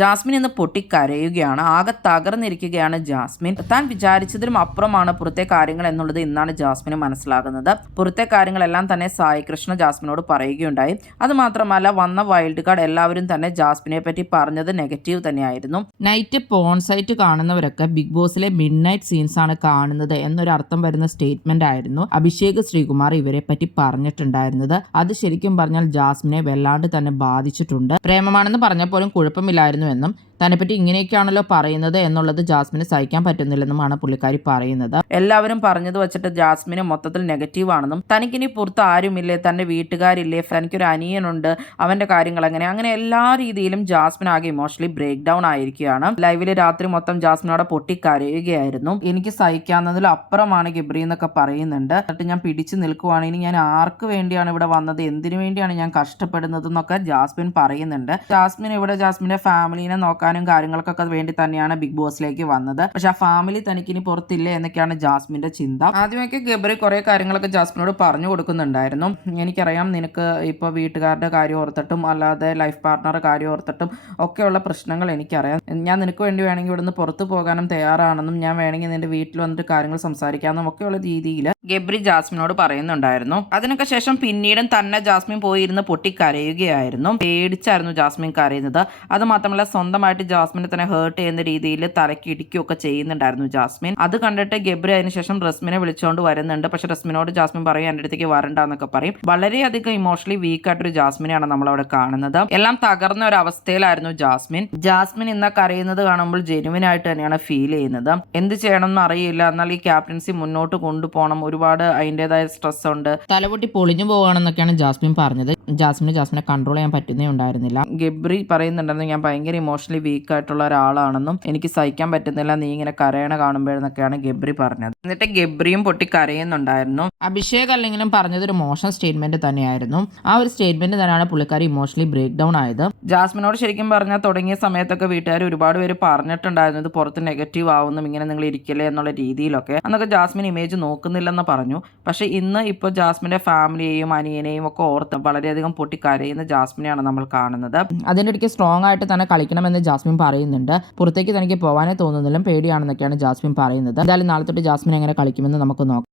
Jasmine ഇന്ന് പൊട്ടിക്കരയുകയാണ്. ആകെ തകർന്നിരിക്കുകയാണ് Jasmine. താൻ വിചാരിച്ചതിലും അപ്പുറമാണ് പുറത്തെ കാര്യങ്ങൾ എന്നുള്ളത് ഇന്നാണ് ജാസ്മിന് മനസ്സിലാകുന്നത്. പുറത്തെ കാര്യങ്ങളെല്ലാം തന്നെ സായി കൃഷ്ണ ജാസ്മിനോട് പറയുകയുണ്ടായി. അതുമാത്രമല്ല, വന്ന വൈൽഡ് കാർഡ് എല്ലാവരും തന്നെ ജാസ്മിനെ പറ്റി പറഞ്ഞത് നെഗറ്റീവ് തന്നെയായിരുന്നു. നൈറ്റ് പോൺ സൈറ്റ് കാണുന്നവരൊക്കെ ബിഗ് ബോസിലെ മിഡ് നൈറ്റ് സീൻസ് ആണ് കാണുന്നത് എന്നൊരു അർത്ഥം വരുന്ന സ്റ്റേറ്റ്മെന്റ് ആയിരുന്നു അഭിഷേക് ശ്രീകുമാർ ഇവരെ പറ്റി പറഞ്ഞിട്ടുണ്ടായിരുന്നത്. അത് ശരിക്കും പറഞ്ഞാൽ ജാസ്മിനെ വല്ലാണ്ട് തന്നെ ബാധിച്ചിട്ടുണ്ട്. പ്രേമമാണെന്ന് പറഞ്ഞപ്പോലും കുഴപ്പമില്ലായിരുന്നു എന്നും തന്നെപ്പറ്റി ഇങ്ങനെയൊക്കെയാണല്ലോ പറയുന്നത് എന്നുള്ളത് ജാസ്മിന് സഹിക്കാൻ പറ്റുന്നില്ലെന്നുമാണ് പുള്ളിക്കാരി പറയുന്നത്. എല്ലാവരും പറഞ്ഞത് വെച്ചിട്ട് ജാസ്മിന് മൊത്തത്തിൽ നെഗറ്റീവ് ആണെന്നും തനിക്കിനി പുറത്ത് ആരുമില്ലേ, തന്റെ വീട്ടുകാരില്ലേ, തനിക്കൊരു അനിയനുണ്ട്, അവന്റെ കാര്യങ്ങൾ അങ്ങനെ എല്ലാ രീതിയിലും ജാസ്മിൻ ആകെ ഇമോഷണലി ബ്രേക്ക് ഡൗൺ ആയിരിക്കുകയാണ്. ലൈവില് രാത്രി മൊത്തം ജാസ്മിനോടെ പൊട്ടിക്കരയുകയായിരുന്നു. എനിക്ക് സഹിക്കാവുന്നതിൽ അപ്പുറമാണ് ഗബ്രി എന്നൊക്കെ പറയുന്നുണ്ട്. എന്നിട്ട് ഞാൻ പിടിച്ചു നിൽക്കുവാണ്, ഇനി ഞാൻ ആർക്ക് വേണ്ടിയാണ് ഇവിടെ വന്നത്, എന്തിനു വേണ്ടിയാണ് ഞാൻ കഷ്ടപ്പെടുന്നത് എന്നൊക്കെ ജാസ്മിൻ പറയുന്നുണ്ട്. ജാസ്മിന്റെ ഫാമിലിനെ നോക്കാനും കാര്യങ്ങൾക്കൊക്കെ വേണ്ടി തന്നെയാണ് ബിഗ് ബോസിലേക്ക് വന്നത്. പക്ഷെ ആ ഫാമിലി തനിക്കിനി പുറത്തില്ല എന്നൊക്കെയാണ് ജാസ്മിന്റെ ചിന്ത. ആദ്യമൊക്കെ ഗബ്രി കുറെ കാര്യങ്ങളൊക്കെ ജാസ്മിനോട് പറഞ്ഞു കൊടുക്കുന്നുണ്ടായിരുന്നു. എനിക്കറിയാം നിനക്ക് ഇപ്പോൾ വീട്ടുകാരുടെ കാര്യം ഓർത്തിട്ടും അല്ലാതെ ലൈഫ് പാർട്ട്ണറുടെ കാര്യം ഓർത്തിട്ടും ഒക്കെയുള്ള പ്രശ്നങ്ങൾ എനിക്കറിയാം. ഞാൻ നിനക്ക് വേണ്ടി വേണമെങ്കിൽ ഇവിടുന്ന് പുറത്തു പോകാനും തയ്യാറാണെന്നും ഞാൻ വേണമെങ്കിൽ നിന്റെ വീട്ടിൽ വന്നിട്ട് കാര്യങ്ങൾ സംസാരിക്കാമെന്നും ഒക്കെയുള്ള രീതിയിൽ ഗബ്രി ജാസ്മിനോട് പറയുന്നുണ്ടായിരുന്നു. അതിനൊക്കെ ശേഷം പിന്നീടും തന്നെ ജാസ്മിൻ പോയിരുന്ന് പൊട്ടിക്കരയുകയായിരുന്നു. പേടിച്ചായിരുന്നു ജാസ്മിൻ കരയുന്നത്. അത് മാത്രമല്ല, സ്വന്തമായിട്ട് ജാസ്മിനെ തന്നെ ഹേർട്ട് ചെയ്യുന്ന രീതിയിൽ തലയ്ക്ക് ഇടിക്കുകയൊക്കെ ചെയ്യുന്നുണ്ടായിരുന്നു ജാസ്മിൻ. അത് കണ്ടിട്ട് ഗബ്രി അതിനുശേഷം റസ്മിനെ വിളിച്ചുകൊണ്ട് വരുന്നുണ്ട്. പക്ഷെ റസ്മിനോട് ജാസ്മിൻ പറയും എൻ്റെ അടുത്തേക്ക് വരണ്ട എന്നൊക്കെ പറയും. വളരെയധികം ഇമോഷണലി വീക്ക് ആയിട്ടൊരു ജാസ്മിനെയാണ് നമ്മളവിടെ കാണുന്നത്. എല്ലാം തകർന്ന ഒരു അവസ്ഥയിലായിരുന്നു ജാസ്മിൻ ഇന്ന് കരയുന്നത് കാണുമ്പോൾ ജെനുവിൻ ആയിട്ട് തന്നെയാണ് ഫീൽ ചെയ്യുന്നത്. എന്ത് ചെയ്യണമെന്ന് അറിയില്ല, എന്നാൽ ഈ ക്യാപ്റ്റൻസി മുന്നോട്ട് കൊണ്ടുപോകണം, ഒരുപാട് അതിൻ്റെതായ സ്ട്രെസ് ഉണ്ട്, തലപൊട്ടി പൊളിഞ്ഞു പോവുകയാണെന്നൊക്കെയാണ് ജാസ്മിൻ പറഞ്ഞത്. ജാസ്മിനെ കൺട്രോൾ ചെയ്യാൻ പറ്റുന്നേ ഉണ്ടായിരുന്നില്ല. ഗബ്രി പറയുന്നുണ്ടായിരുന്നു, ഞാൻ ഭയങ്കര ഇമോഷണലി വീക്ക് ആയിട്ടുള്ള ഒരാളാണെന്നും എനിക്ക് സഹിക്കാൻ പറ്റുന്നില്ല നീ ഇങ്ങനെ കരയണ കാണുമ്പോഴെന്നൊക്കെയാണ് ഗബ്രി പറഞ്ഞത്. എന്നിട്ട് ഗബ്രിയും പൊട്ടി കരയുന്നുണ്ടായിരുന്നു. അഭിഷേക് അല്ലെങ്കിലും പറഞ്ഞത് ഒരു മോശം സ്റ്റേറ്റ്മെന്റ് തന്നെയായിരുന്നു. ആ ഒരു സ്റ്റേറ്റ്മെന്റ് തന്നെയാണ് പുള്ളിക്കാരി ഇമോഷണലി ബ്രേക്ക് ഡൗൺ ആയത്. ജാസ്മിനോട് ശരിക്കും പറഞ്ഞാൽ തുടങ്ങിയ സമയത്തൊക്കെ വീട്ടുകാർ ഒരുപാട് പേര് പറഞ്ഞിട്ടുണ്ടായിരുന്നു ഇത് പുറത്ത് നെഗറ്റീവ് ആവുന്നും ഇങ്ങനെ നിങ്ങൾ ഇരിക്കില്ലേ എന്നുള്ള രീതിയിലൊക്കെ. അന്നൊക്കെ ജാസ്മിൻ ഇമേജ് നോക്കുന്നില്ലെന്ന് പറഞ്ഞു. പക്ഷെ ഇപ്പോൾ ജാസ്മിന്റെ ഫാമിലിയെയും അനിയനെയും ഒക്കെ ഓർത്ത് വളരെയധികം പൊട്ടി കരയുന്ന ജാസ്മിനെയാണ് നമ്മൾ കാണുന്നത്. അതിൻ്റെ ഇടയ്ക്ക് സ്ട്രോങ് ആയിട്ട് തന്നെ കളിക്കണമെന്ന് ജാസ്മിൻ പറയുന്നുണ്ട്. പുറത്തേക്ക് തനിക്ക് പോകാനേ തോന്നുന്നില്ല, പേടിയാണെന്നൊക്കെയാണ് ജാസ്മിൻ പറയുന്നത്. എന്തായാലും നാളെ തൊട്ട് ജാസ്മിൻ എങ്ങനെ കളിക്കുമെന്ന് നമുക്ക് നോക്കാം.